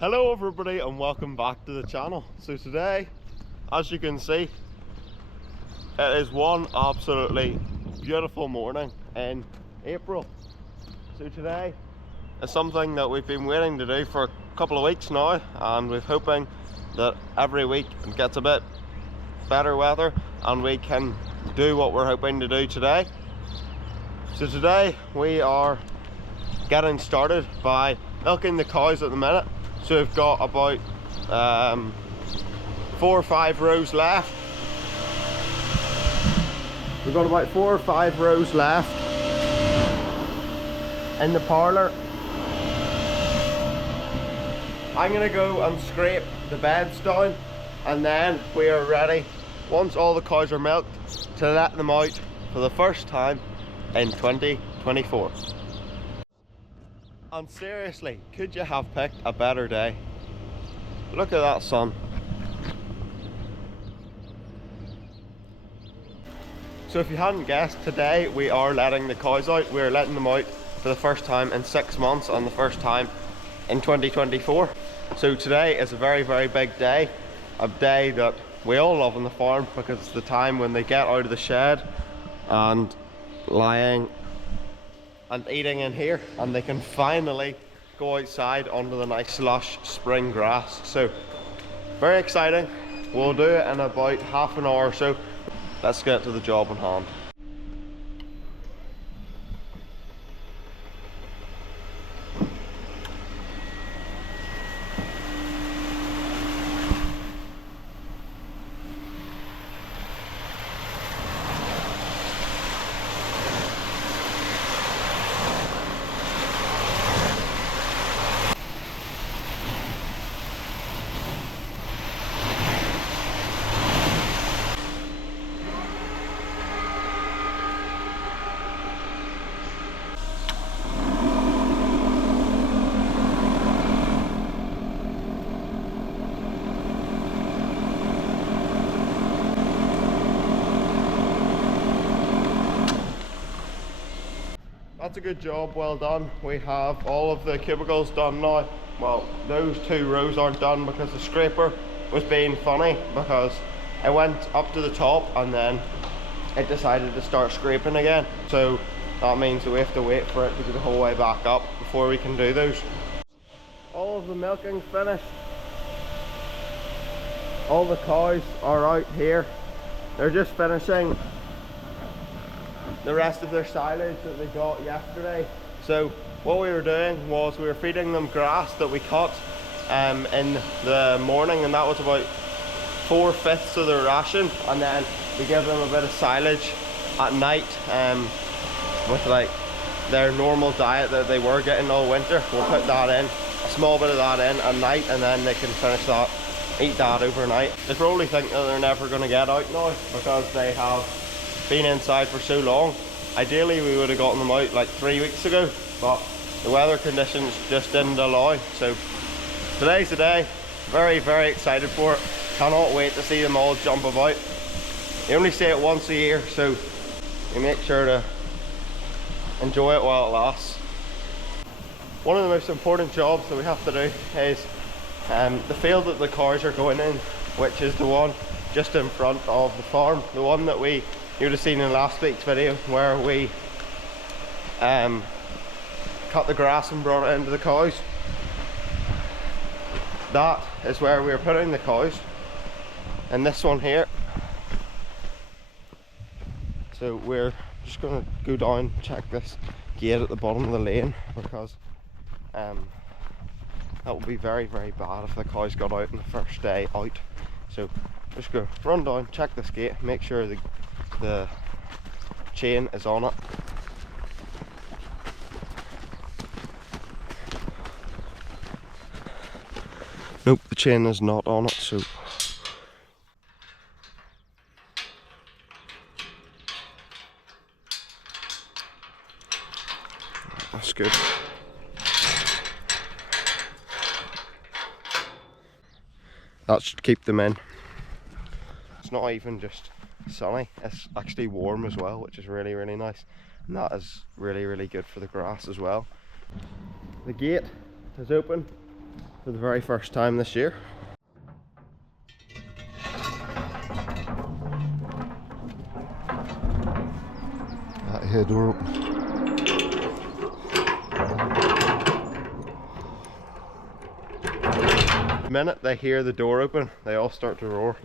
Hello everybody and welcome back to the channel. So today, as you can see, it is one absolutely beautiful morning in April. So today is something that we've been waiting to do for a couple of weeks now, and we're hoping that every week it gets a bit better weather and we can do what we're hoping to do today. So today we are getting started by milking the cows at the minute. So we've got about 4 or 5 rows left. We've got about 4 or 5 rows left in the parlour. I'm going to go and scrape the beds down, and then we are ready, once all the cows are milked, to let them out for the first time in 2024. And seriously, could you have picked a better day? Look at that sun. So if you hadn't guessed, today we are letting the cows out. We're letting them out for the first time in 6 months and the first time in 2024. So today is a very, very big day. A day that we all love on the farm because it's the time when they get out of the shed and lying and eating in here, and they can finally go outside onto the nice lush spring grass. So very exciting. We'll do it in about half an hour or so. Let's get to the job on hand. That's a good job, well done. We have all of the cubicles done now. Well, those 2 rows aren't done because the scraper was being funny, because it went up to the top and then it decided to start scraping again. So that means that we have to wait for it to go the whole way back up before we can do those. All of the milking finished. All the cows are out here. They're just finishing the rest of their silage that they got yesterday. So what we were doing was we were feeding them grass that we cut in the morning, and that was about 4/5 of their ration, and then we give them a bit of silage at night with like their normal diet that they were getting all winter. We'll put that in, a small bit of that in at night, and then they can finish that, eat that overnight. They probably think that they're never going to get out now because they have been inside for so long. Ideally we would have gotten them out like 3 weeks ago, but the weather conditions just didn't allow. So today's the day. Very, very excited for it. Cannot wait to see them all jump about. You only see it once a year, so you make sure to enjoy it while it lasts. One of the most important jobs that we have to do is the field that the cows are going in, which is the one just in front of the farm, the one that you would have seen in last week's video, where we cut the grass and brought it into the cows. That is where we're putting the cows, in this one here. So we're just going to go down and check this gate at the bottom of the lane, because that would be very, very bad if the cows got out on the first day out. So just go run down, check this gate, make sure the chain is on it. Nope, the chain is not on it, so that's good. That should keep them in. It's not even just sunny, it's actually warm as well, which is really, really nice. And that is really, really good for the grass as well. The gate is open. for the very first time this year. Here, door open. The minute they hear the door open, they all start to roar.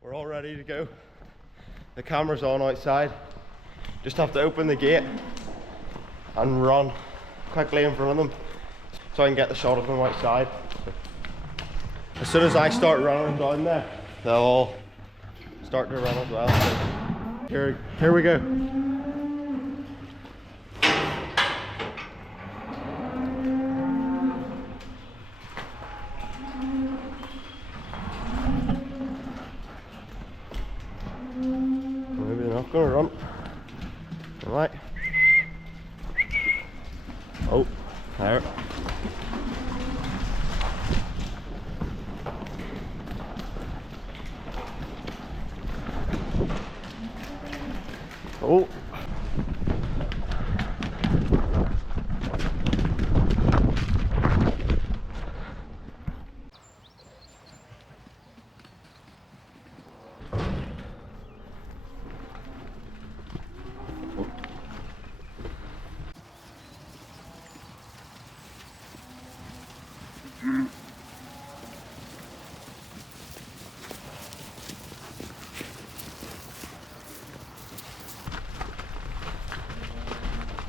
We're all ready to go. The camera's on outside. Just have to open the gate and run quickly in front of them so I can get the shot of them outside. As soon as I start running down there, they'll all start to run as well. So here we go. Maybe they're not gonna run. Alright. Oh, there. Oh.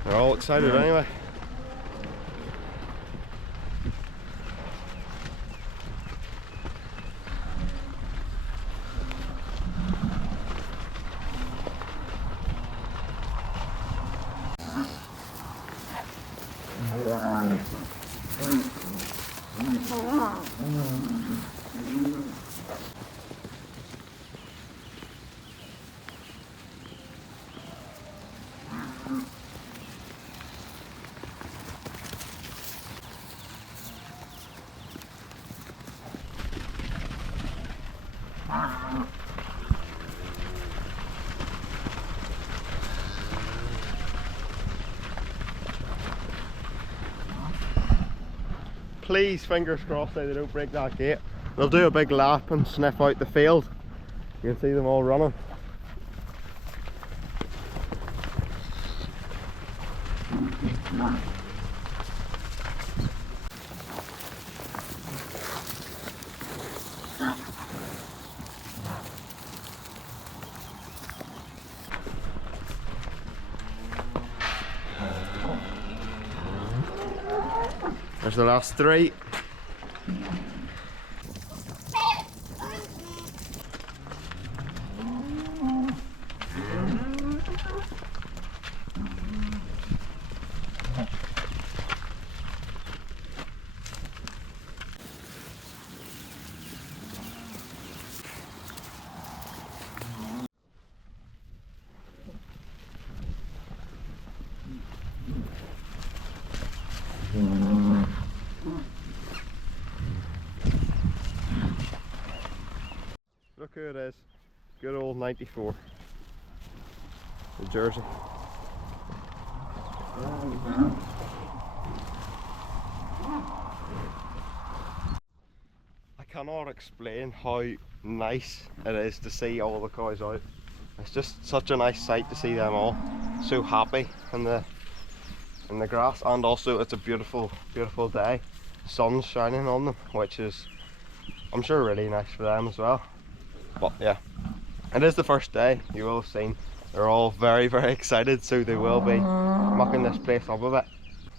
They're all excited anyway. Please, fingers crossed they don't break that gate. They'll do a big lap and sniff out the field. You can see them all running. There's the last three. Look who it is. Good old 94. The jersey. I cannot explain how nice it is to see all the cows out. It's just such a nice sight to see them all so happy in the grass, and also it's a beautiful day. Sun's shining on them, which is, I'm sure, really nice for them as well. But yeah, it is the first day. You will have seen they're all very excited, so they will be mucking this place up a bit.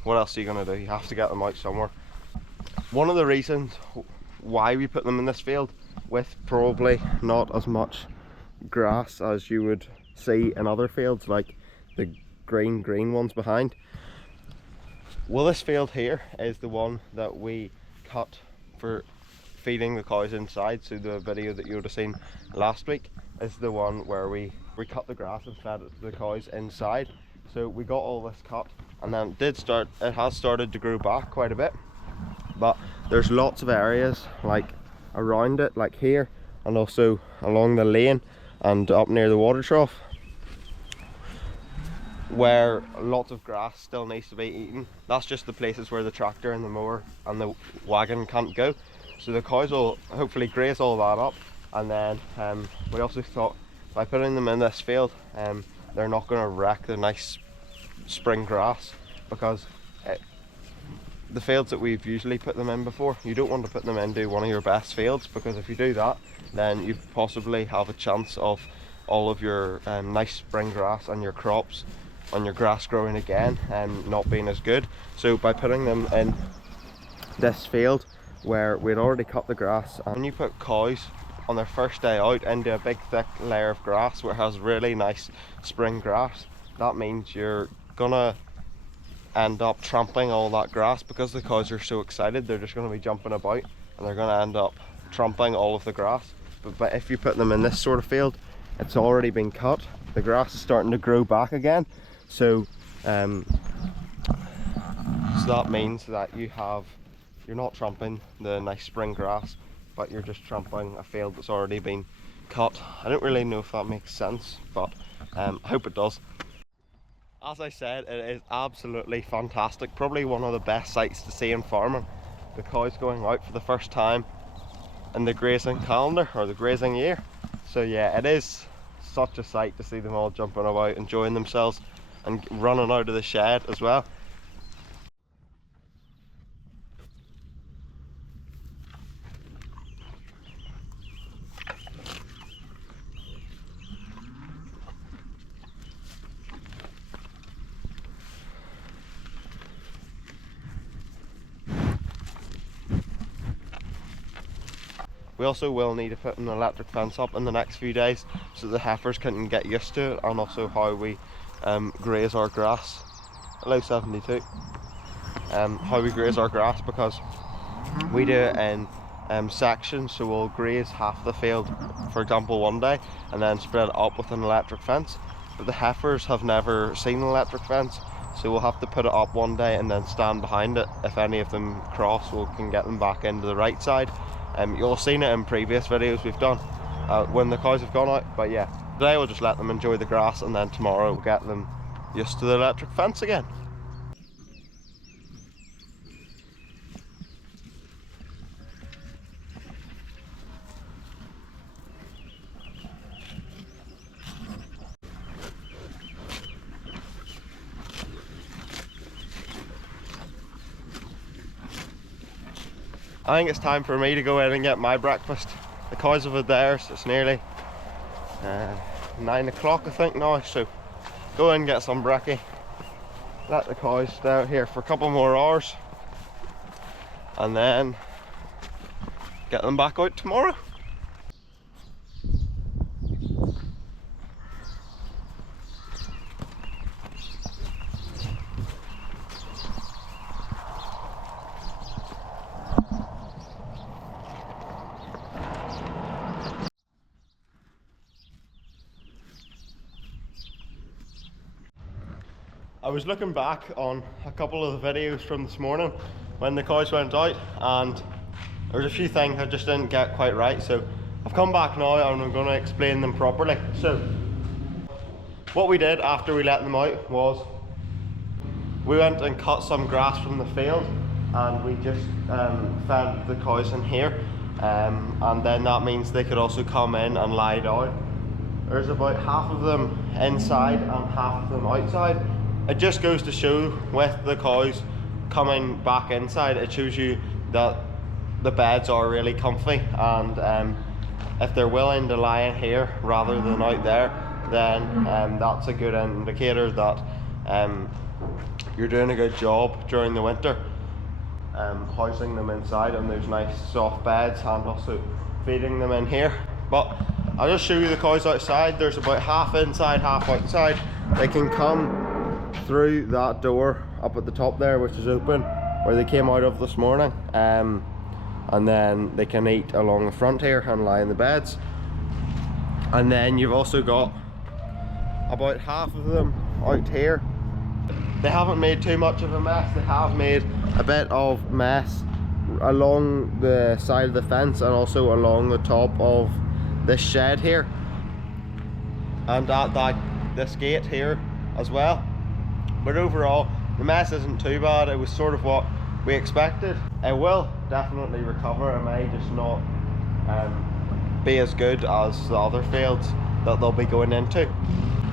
What else are you going to do? You have to get them out somewhere. One of the reasons why we put them in this field with probably not as much grass as you would see in other fields, like the green ones behind, Well, this field here is the one that we cut for feeding the cows inside. So the video that you would have seen last week is the one where we cut the grass and fed the cows inside. So we got all this cut, and then it has started to grow back quite a bit, but there's lots of areas like around it, like here, and also along the lane and up near the water trough, where lots of grass still needs to be eaten. That's just the places where the tractor and the mower and the wagon can't go. So the cows will hopefully graze all that up, and then we also thought by putting them in this field, they're not going to wreck the nice spring grass, because the fields that we've usually put them in before, you don't want to put them into one of your best fields, because if you do that, then you possibly have a chance of all of your nice spring grass and your crops and your grass growing again and not being as good. So by putting them in this field where we'd already cut the grass, and when you put cows on their first day out into a big thick layer of grass where it has really nice spring grass, that means you're gonna end up trampling all that grass, because the cows are so excited. They're just going to be jumping about and they're going to end up trampling all of the grass. But if you put them in this sort of field, it's already been cut, the grass is starting to grow back again. So so that means that you're not trampling the nice spring grass, but you're just trampling a field that's already been cut. I don't really know if that makes sense, but I hope it does. As I said, it is absolutely fantastic, probably one of the best sights to see in farming. The cows going out for the first time in the grazing calendar, or the grazing year. So yeah, it is such a sight to see them all jumping about, enjoying themselves and running out of the shed as well. We also will need to put an electric fence up in the next few days so the heifers can get used to it, and also how we graze our grass. Hello 72. How we graze our grass, because we do it in sections, so we'll graze half the field, for example, one day, and then spread it up with an electric fence. But the heifers have never seen an electric fence, so we'll have to put it up one day and then stand behind it. If any of them cross, we can get them back into the right side. You'll have seen it in previous videos we've done when the cows have gone out, but yeah, today we'll just let them enjoy the grass, and then tomorrow we'll get them used to the electric fence again. I think it's time for me to go in and get my breakfast. The cows have had theirs. It's nearly 9 o'clock I think now, so go in and get some brekkie. Let the cows stay out here for a couple more hours, and then get them back out tomorrow. I was looking back on a couple of the videos from this morning when the cows went out, and there was a few things I just didn't get quite right, so I've come back now and I'm going to explain them properly. So what we did after we let them out was we went and cut some grass from the field, and we just fed the cows in here, and then that means they could also come in and lie down. There's about half of them inside and half of them outside. It just goes to show, with the cows coming back inside, it shows you that the beds are really comfy, and if they're willing to lie in here rather than out there, then that's a good indicator that you're doing a good job during the winter, housing them inside on those nice soft beds, and also feeding them in here. But I'll just show you the cows outside. There's about half inside, half outside. They can come through that door up at the top there, which is open, where they came out of this morning, and then they can eat along the front here and lie in the beds. And then you've also got about half of them out here. They haven't made too much of a mess. They have made a bit of mess along the side of the fence and also along the top of this shed here, and at this gate here as well. But overall, the mess isn't too bad. It was sort of what we expected. It will definitely recover. It may just not be as good as the other fields that they'll be going into.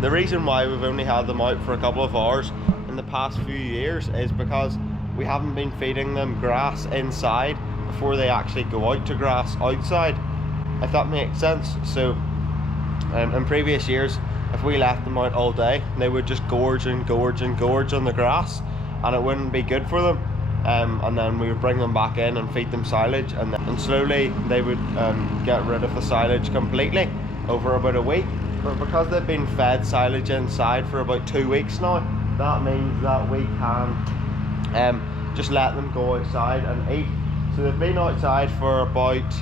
The reason why we've only had them out for a couple of hours in the past few years is because we haven't been feeding them grass inside before they actually go out to grass outside, if that makes sense. So in previous years, if we left them out all day, they would just gorge and gorge and gorge on the grass, and it wouldn't be good for them. And then we would bring them back in and feed them silage, and slowly they would get rid of the silage completely over about a week. But because they've been fed silage inside for about 2 weeks now, that means that we can just let them go outside and eat. So they've been outside for about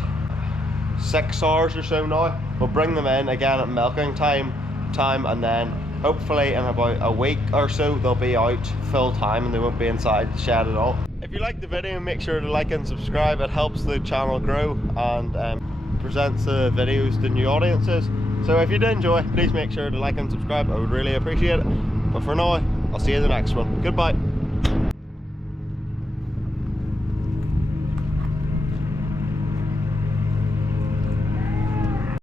6 hours or so now. We'll bring them in again at milking time, and then hopefully in about a week or so they'll be out full time and they won't be inside the shed at all. If you liked the video, make sure to like and subscribe. It helps the channel grow and presents the videos to new audiences. So if you did enjoy, please make sure to like and subscribe. I would really appreciate it. But for now, I'll see you in the next one. Goodbye.